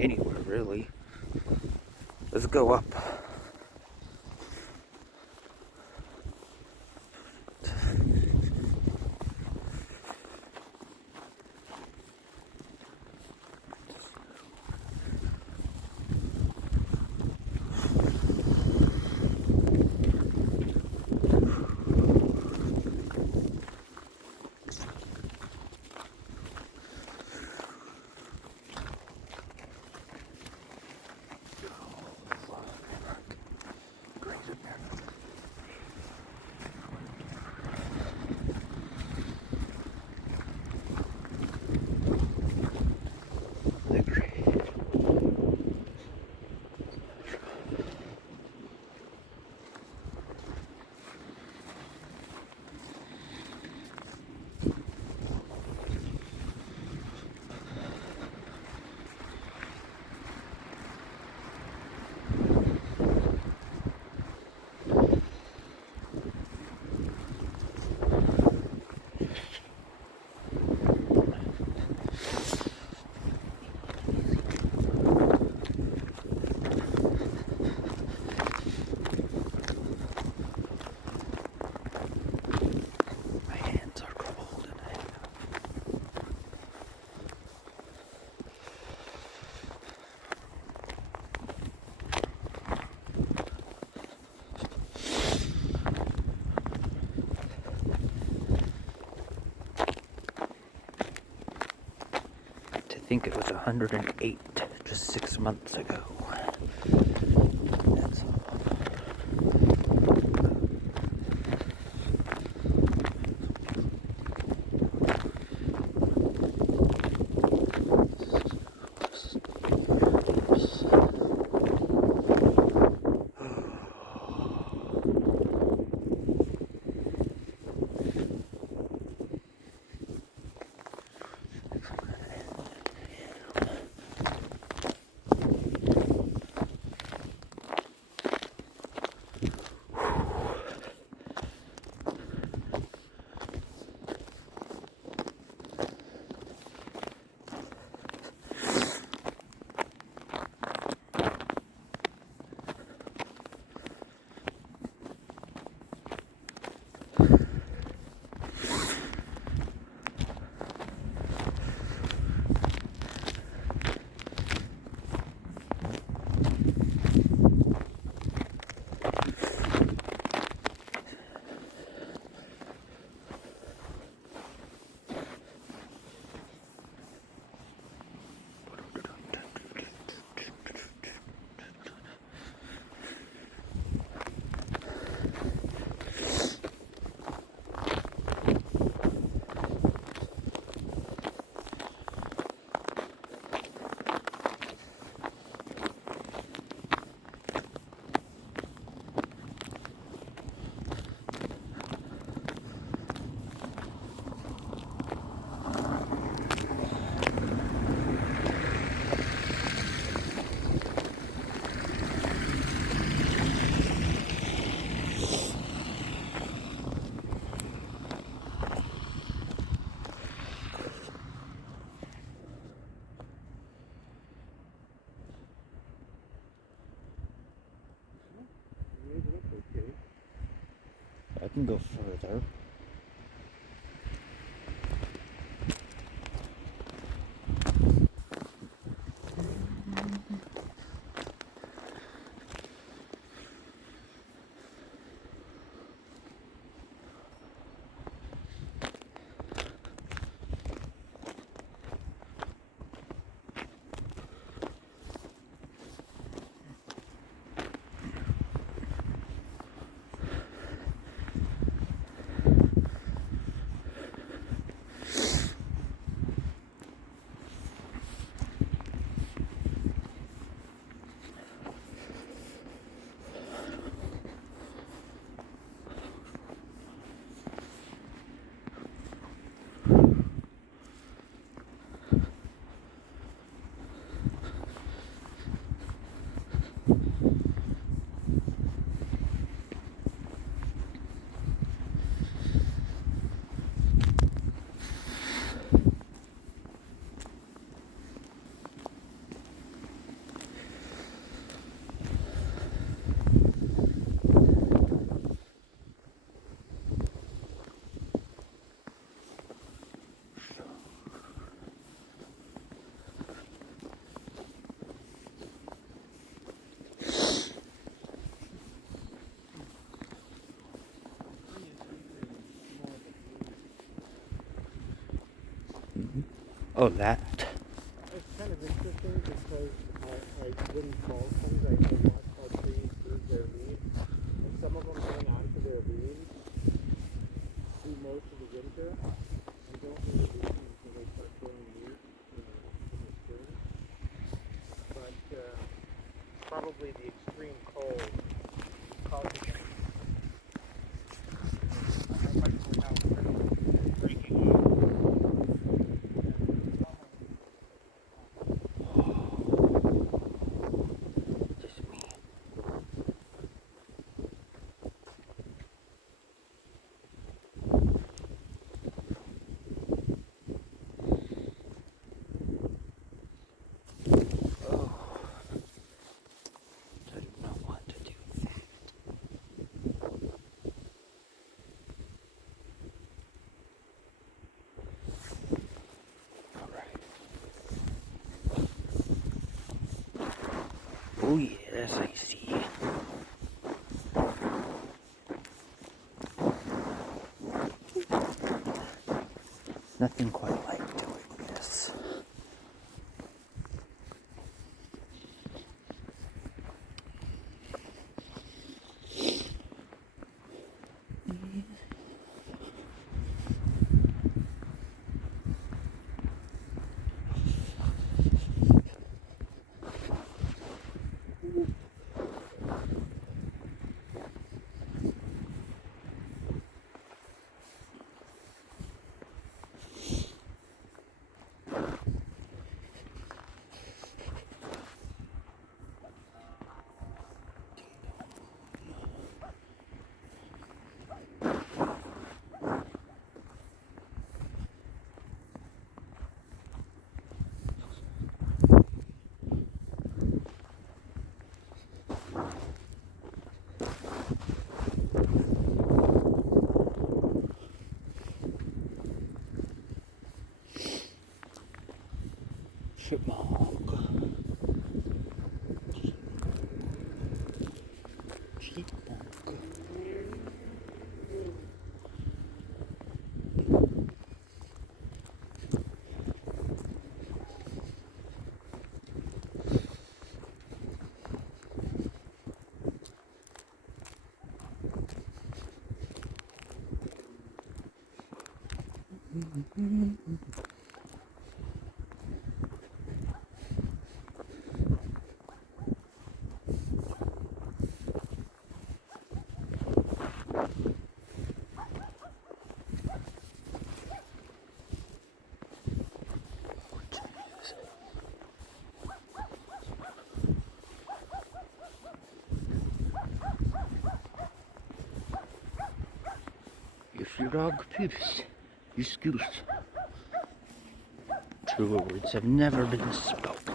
anywhere really. Let's go up. I think it was 108 just 6 months ago. That's all. I can go further. Oh, that. It's kind of interesting because when fall comes, I watch how trees lose their leaves, and some of them hang on to their leaves through most of the winter and don't really leave them until they start growing leaves in the spring. But probably the extreme cold causes them. I might point out where it's breaking up. Just me. Oh. I do not want to do that. Alright. Oh yes, I see. Nothing quite like doing this. Chipmunk. Chipmunk. If your dog poops, you scoot. Truer words have never been spoken.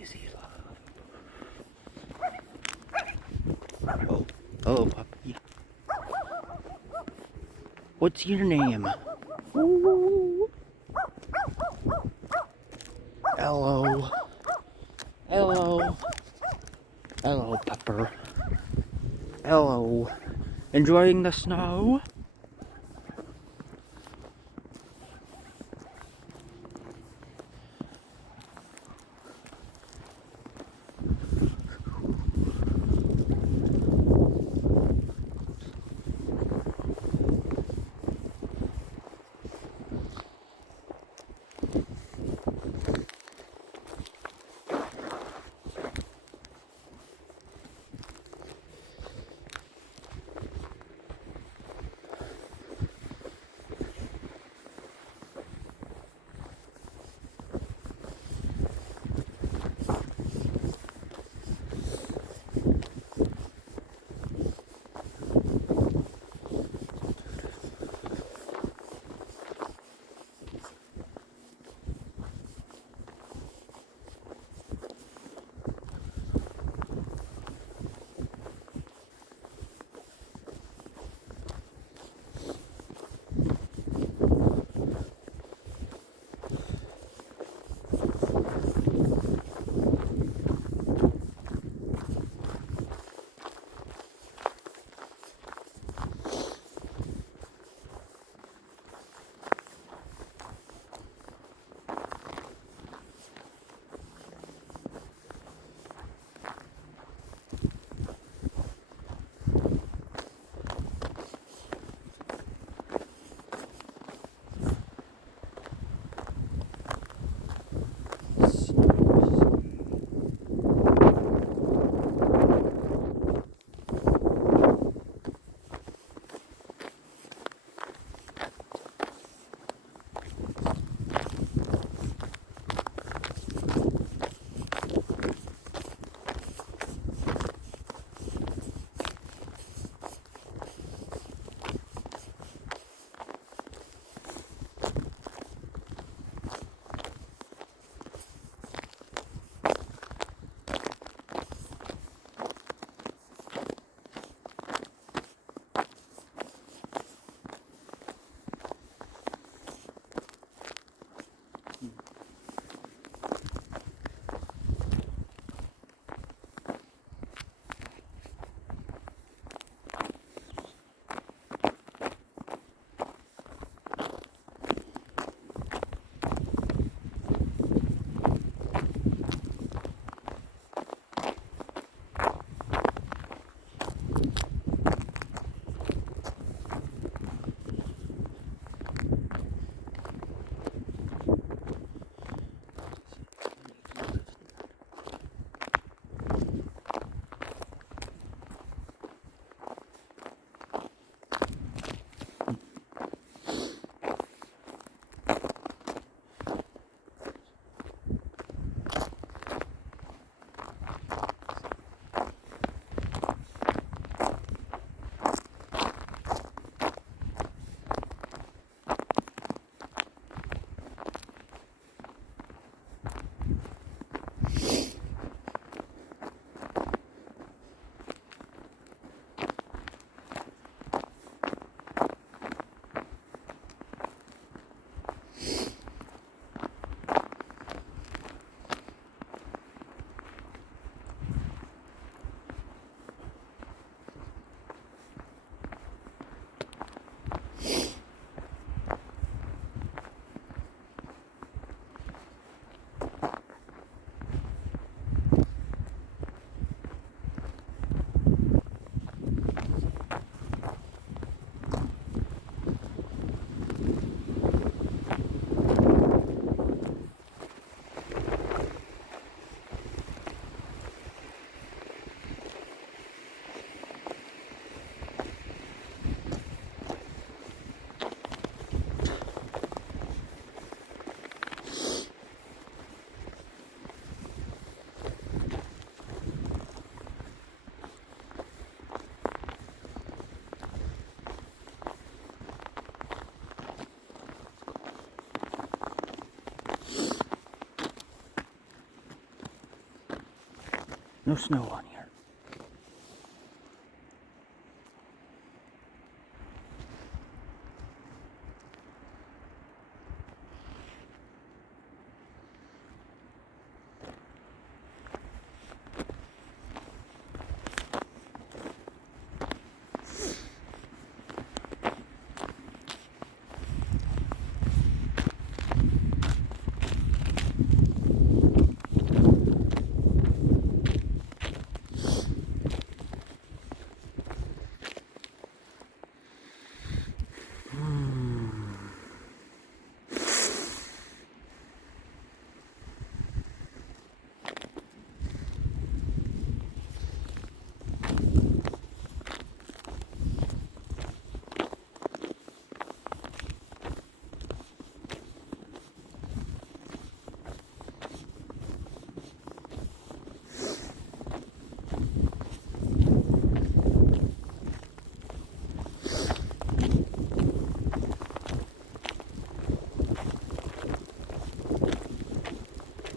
Easy love. Oh, hello, puppy. What's your name? Ooh. Hello. Hello. Hello, Pepper. Hello. Enjoying the snow? No snow on here.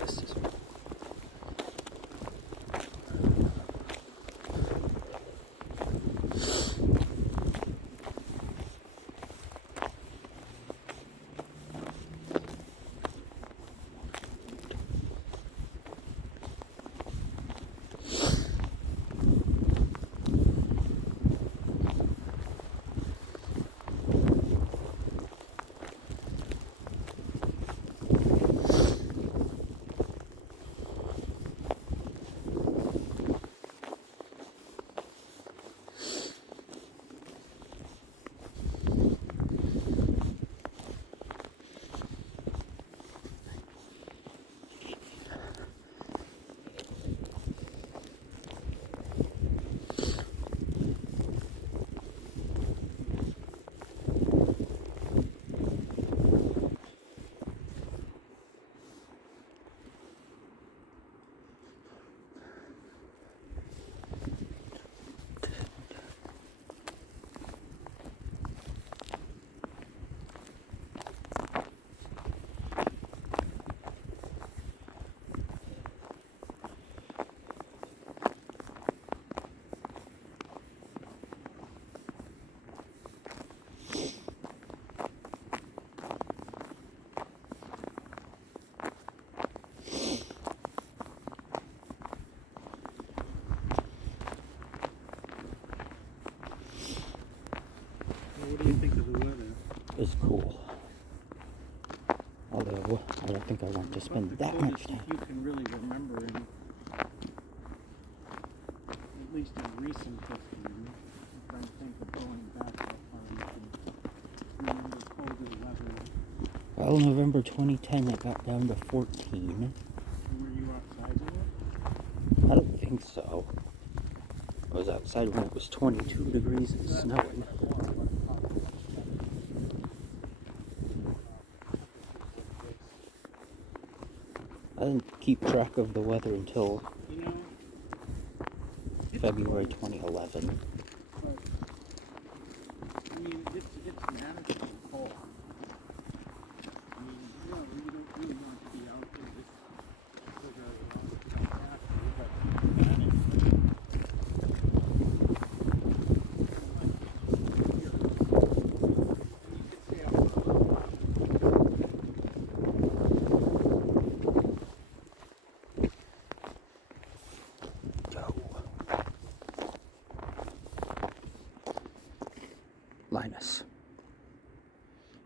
This is What do you think of the weather? It's cool. Although, I don't think I want to spend What's the that much coldest time. you can really remember in, at least in recent history? I'm trying to think of going back that far and you can remember colder weather. Well, November 2010, it got down to 14. Were you outside in it? I don't think so. I was outside when it was 22 degrees and snowing. I didn't keep track of the weather until You know, February 2011. I mean, it's manageable cold. I mean, you know, you don't really want to be out there this for very long. You don't have to, but manageable. Go.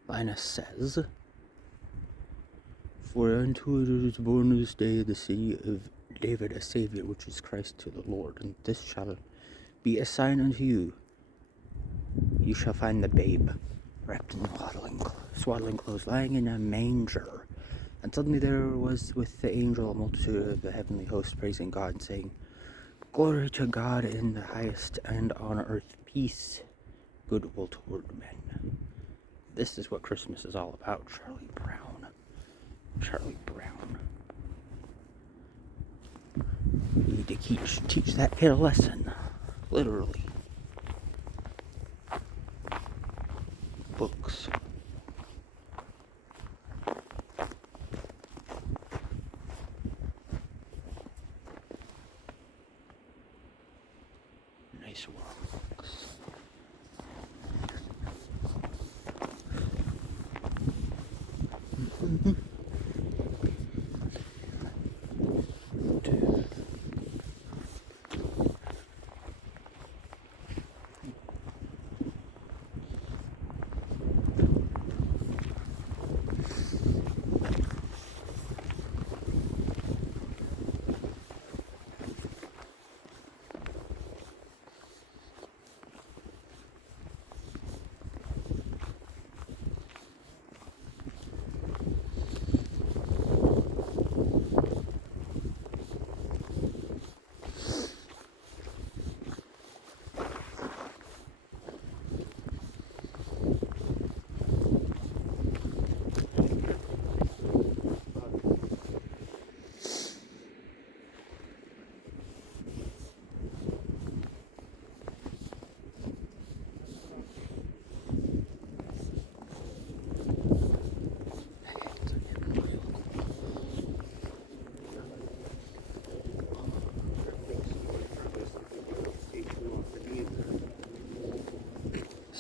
Linus says, "For unto it is born this day the city of David a Savior, which is Christ to the Lord. And this shall be a sign unto you. You shall find the babe wrapped in swaddling clothes, lying in a manger." And suddenly there was with the angel a multitude of the heavenly host praising God and saying, "Glory to God in the highest, and on earth peace, goodwill toward men." This is what Christmas is all about, Charlie Brown. Charlie Brown. You need to teach that kid a lesson. Literally. Books.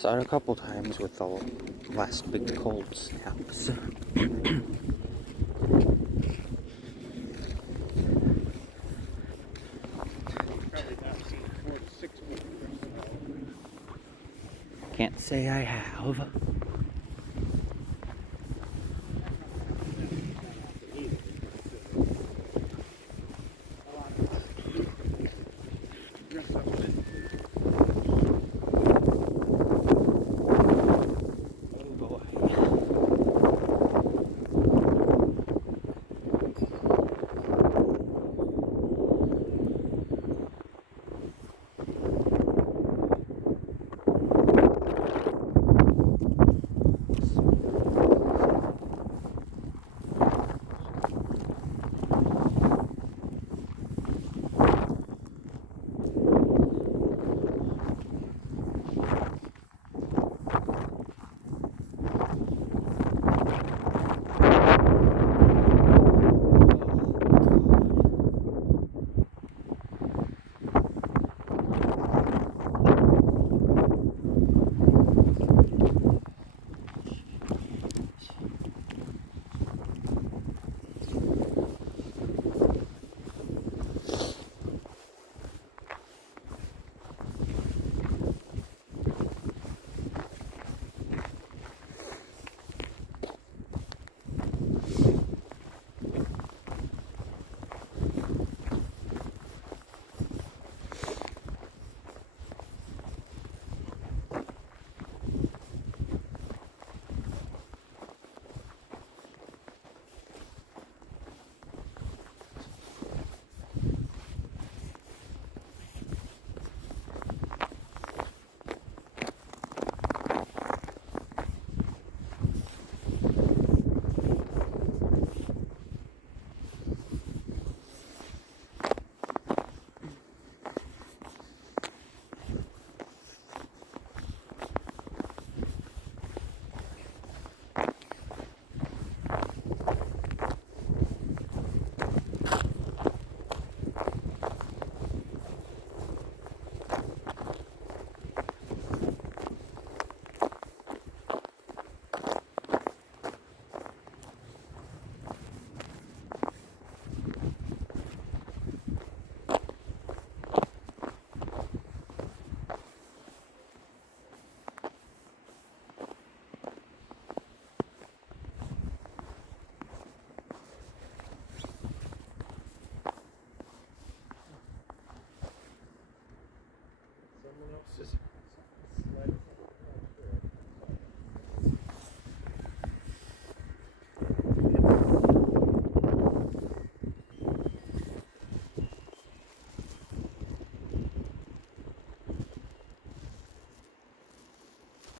Saw it a couple times with the last big cold snaps. Probably not seen 4 to 6 feet. Can't say I have.